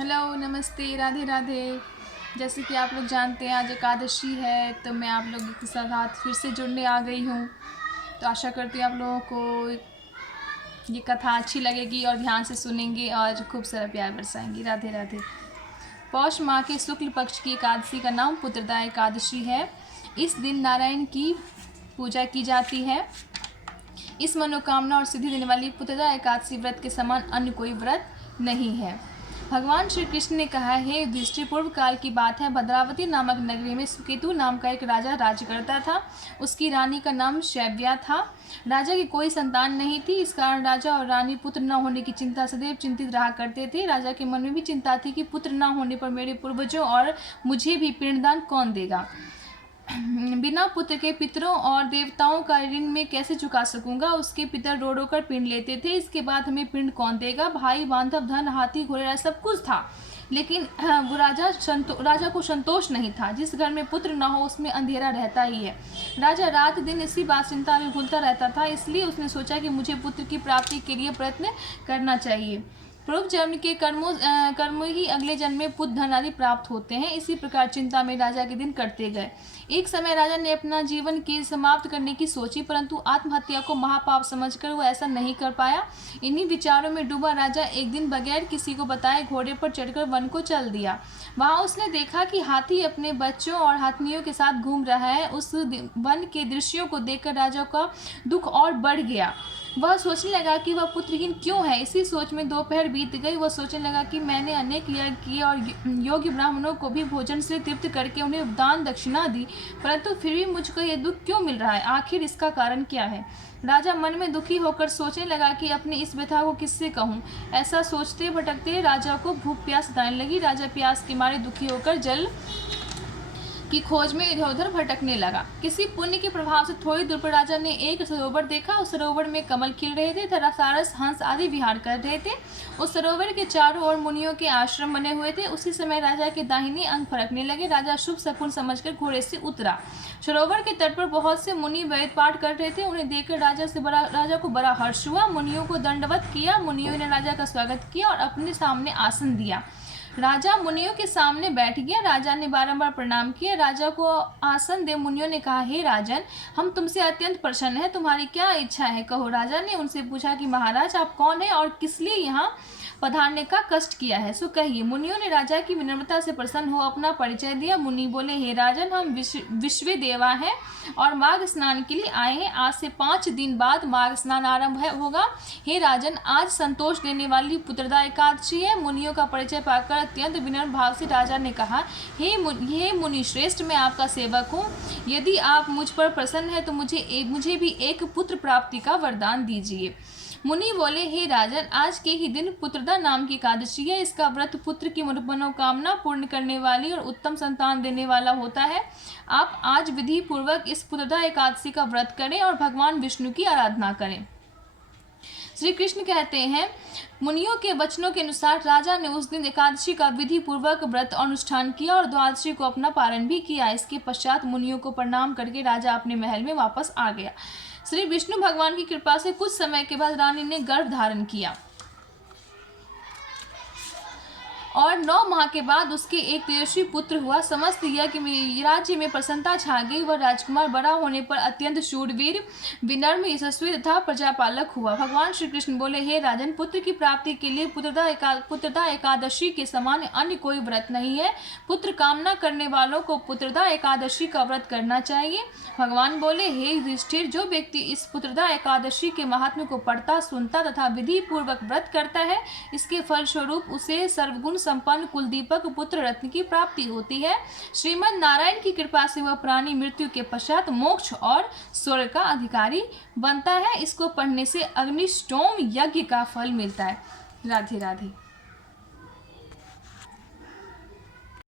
Hello, नमस्ते, राधे राधे। जैसे कि आप लोग जानते हैं आज एकादशी है, तो मैं आप लोगों के साथ फिर से जुड़ने आ गई हूँ। तो आशा करती हूँ आप लोगों को ये कथा अच्छी लगेगी और ध्यान से सुनेंगे और खूब सारा प्यार बरसाएंगे। राधे राधे। पौष माह के शुक्ल पक्ष की एकादशी का नाम पुत्रदा एकादशी है। इस दिन नारायण की पूजा की जाती है। इस मनोकामना और सिद्धि देने वाली पुत्रदा एकादशी व्रत के समान अन्य कोई व्रत नहीं है। भगवान श्री कृष्ण ने कहा, हे युधिष्ठिर, पूर्व काल की बात है। भद्रावती नामक नगरी में सुकेतु नाम का एक राजा राज्य करता था। उसकी रानी का नाम शैव्या था। राजा की कोई संतान नहीं थी। इस कारण राजा और रानी पुत्र न होने की चिंता सदैव चिंतित रहा करते थे। राजा के मन में भी चिंता थी कि पुत्र न होने पर मेरे पूर्वजों और मुझे भी पिंडदान कौन देगा। बिना पुत्र के पितरों और देवताओं का ऋण में कैसे चुका सकूंगा। उसके पितर रो रो कर पिंड लेते थे। इसके बाद हमें पिंड कौन देगा। भाई बांधव धन हाथी घोड़े सब कुछ था, लेकिन वो राजा को संतोष नहीं था। जिस घर में पुत्र न हो उसमें अंधेरा रहता ही है। राजा रात दिन इसी बात चिंता में घुलता रहता था। इसलिए उसने सोचा कि मुझे पुत्र की प्राप्ति के लिए प्रयत्न करना चाहिए। पूर्व जन्म के कर्मों ही अगले जन्म में पुत्र धन आदि प्राप्त होते हैं। इसी प्रकार चिंता में राजा के दिन कटते गए। एक समय राजा ने अपना जीवन की समाप्त करने की सोची, परंतु आत्महत्या को महापाप समझकर वो ऐसा नहीं कर पाया। इन्हीं विचारों में डूबा राजा एक दिन बगैर किसी को बताए घोड़े पर चढ़कर वन को चल दिया। वहां उसने देखा कि हाथी अपने बच्चों और हाथियों के साथ घूम रहा है। उस वन के दृश्यों को देखकर राजा का दुख और बढ़ गया। वह सोचने लगा कि वह पुत्रहीन क्यों है। इसी सोच में दोपहर बीत गई। वह सोचने लगा कि मैंने अनेक यज्ञ किए और योग्य ब्राह्मणों को भी भोजन से तृप्त करके उन्हें दान दक्षिणा दी, परंतु फिर भी मुझको यह दुख क्यों मिल रहा है। आखिर इसका कारण क्या है। राजा मन में दुखी होकर सोचने लगा कि अपनी इस व्यथा को किससे कहूँ। ऐसा सोचते भटकते राजा को भूख प्यास सताने लगी। राजा प्यास के मारे दुखी होकर जल की खोज में इधर उधर भटकने लगा। किसी पुण्य के प्रभाव से थोड़ी दूर पर राजा ने एक सरोवर देखा। उस सरोवर में कमल खिल रहे थे तथा सारस हंस आदि विहार कर रहे थे। उस सरोवर के चारों ओर मुनियों के आश्रम बने हुए थे। उसी समय राजा के दाहिने अंग फरकने लगे। राजा शुभ शकुन समझकर घोड़े से उतरा। सरोवर के तट पर बहुत से मुनि वेद पाठ कर रहे थे। उन्हें देखकर राजा को बड़ा हर्ष हुआ। मुनियों को दंडवत किया। मुनियों ने राजा का स्वागत किया और अपने सामने आसन दिया। राजा मुनियों के सामने बैठ गया। राजा ने बारंबार प्रणाम किया। राजा को आसन दे मुनियों ने कहा, हे राजन, हम तुमसे अत्यंत प्रसन्न हैं। तुम्हारी क्या इच्छा है, कहो। राजा ने उनसे पूछा कि महाराज, आप कौन हैं और किस लिए यहाँ पधारने का कष्ट किया है, सो कहिए। मुनियों ने राजा की विनम्रता से प्रसन्न हो अपना परिचय दिया। मुनि बोले, हे राजन, हम विश्व देवा हैं और माघ स्नान के लिए आए हैं। आज से 5 दिन बाद माघ स्नान आरंभ होगा। हे राजन, आज संतोष देने वाली पुत्रदा एकादशी है। मुनियों का परिचय पाकर अत्यंत विनम्र भाव से राजा ने कहा, हे मुनि श्रेष्ठ, मैं आपका सेवक हूँ। यदि आप मुझ पर प्रसन्न है तो मुझे भी एक पुत्र प्राप्ति का वरदान दीजिए। मुनि बोले, हे राजन, आज के ही दिन पुत्रदा नाम की एकादशी है। इसका व्रत पुत्र की मनोकामना पूर्ण करने वाली और उत्तम संतान देने वाला होता है। आप आज विधि पूर्वक इस पुत्रदा एकादशी का व्रत करें और भगवान विष्णु की आराधना करें। श्री कृष्ण कहते हैं, मुनियों के वचनों के अनुसार राजा ने उस दिन एकादशी का विधि पूर्वक व्रत अनुष्ठान किया और द्वादशी को अपना पारण भी किया। इसके पश्चात मुनियों को प्रणाम करके राजा अपने महल में वापस आ गया। श्री विष्णु भगवान की कृपा से कुछ समय के बाद रानी ने गर्भ धारण किया और 9 माह के बाद उसके एक तेजस्वी पुत्र हुआ। समस्त राज्य में प्रसन्नता छा गई। वह राजकुमार बड़ा होने पर अत्यंत शूरवीर, विनम्र, यशस्वी तथा प्रजापालक हुआ। भगवान श्री कृष्ण बोले, हे राजन, पुत्र की प्राप्ति के लिए पुत्रदा एकादशी के समान अन्य कोई व्रत नहीं है। पुत्र कामना करने वालों को पुत्रदा एकादशी का व्रत करना चाहिए। भगवान बोले, हे युधिष्ठिर, जो व्यक्ति इस पुत्रदा एकादशी के महात्म्य को पढ़ता, सुनता तथा विधि पूर्वक व्रत करता है, इसके फलस्वरूप उसे सर्वगुण संपन्न कुलदीपक पुत्र रत्न की प्राप्ति होती है। श्रीमद नारायण की कृपा से वह प्राणी मृत्यु के पश्चात मोक्ष और स्वर्ग का अधिकारी बनता है। इसको पढ़ने से अग्निष्टोम यज्ञ का फल मिलता है। राधे राधे।